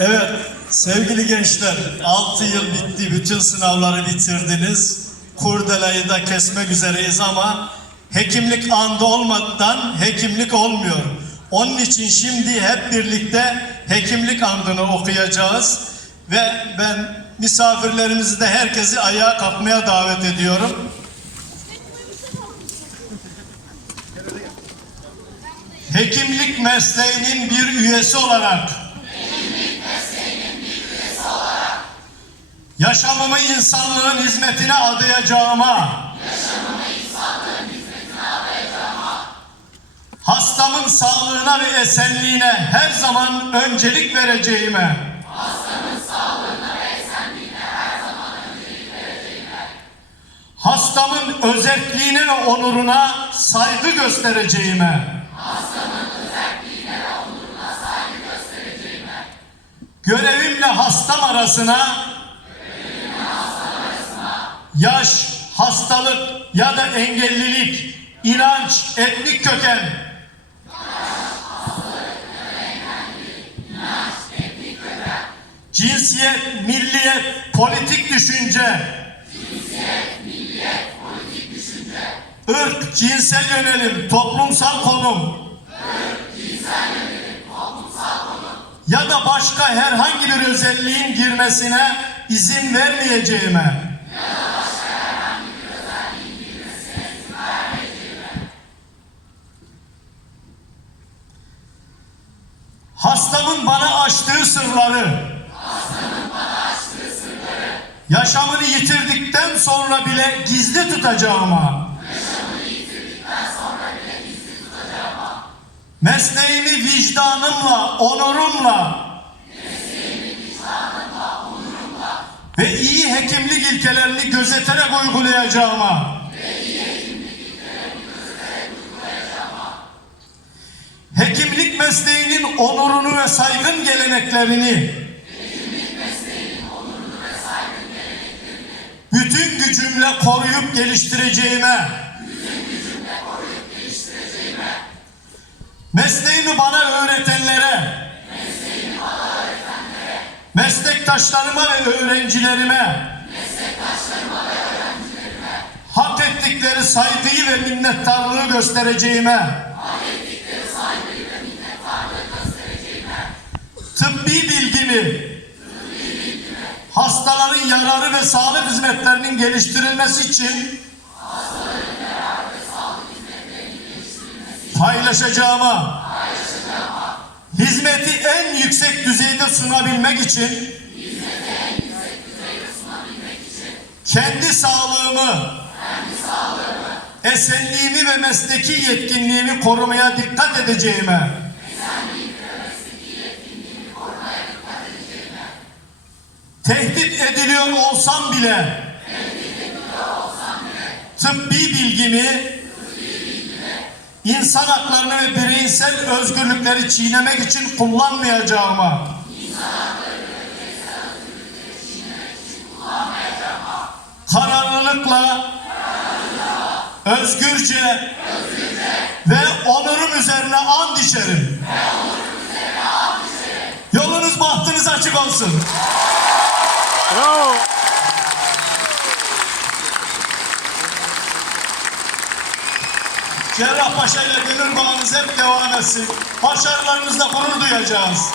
Evet, sevgili gençler, 6 yıl bitti, bütün sınavları bitirdiniz. Kurdeleyi de kesmek üzereyiz ama hekimlik andı olmadan hekimlik olmuyor. Onun için şimdi hep birlikte hekimlik andını okuyacağız. Ve ben misafirlerimizi de herkesi ayağa kalkmaya davet ediyorum. Hekimlik mesleğinin bir üyesi olarak yaşamımı insanlığın hizmetine adayacağıma, hastamın sağlığına ve esenliğine her zaman öncelik vereceğime, hastamın özelliğine ve onuruna saygı göstereceğime, görevimle hastam arasına yaş, hastalık ya da engellilik, inanç, etnik köken, cinsiyet, milliyet, politik düşünce, ırk, cinsel yönelim, toplumsal konum ya da başka herhangi bir özelliğin girmesine izin vermeyeceğime, hastamın bana açtığı sırları, yaşamını yitirdikten sonra bile gizli tutacağıma, mesleğimi vicdanımla, onurumla ve iyi hekimlik ilkelerini gözeterek uygulayacağıma, hekimlik mesleğinin onurunu ve saygın geleneklerini bütün gücümle koruyup geliştireceğime, mesleğimi bana öğretenlere, meslektaşlarıma ve öğrencilerime hak ettikleri saygıyı ve minnettarlığı göstereceğime, tıbbi bilgimi, hastaların yararı ve sağlık hizmetlerinin geliştirilmesi için paylaşacağıma, hizmeti en yüksek düzeyde sunabilmek için kendi sağlığımı, esenliğimi ve mesleki yetkinliğimi korumaya dikkat edeceğime, tehdit ediliyor olsam bile tıbbi bilgimi, insan haklarını ve bireysel özgürlükleri çiğnemek için kullanmayacağıma, kararlılıkla, özgürce ve onurum üzerine and içerim. Yolunuz bahtınız açık olsun. Bravo. Cerrahpaşa ile gönül bağınız hep devam etsin. Başarılarınızla gurur duyacağız.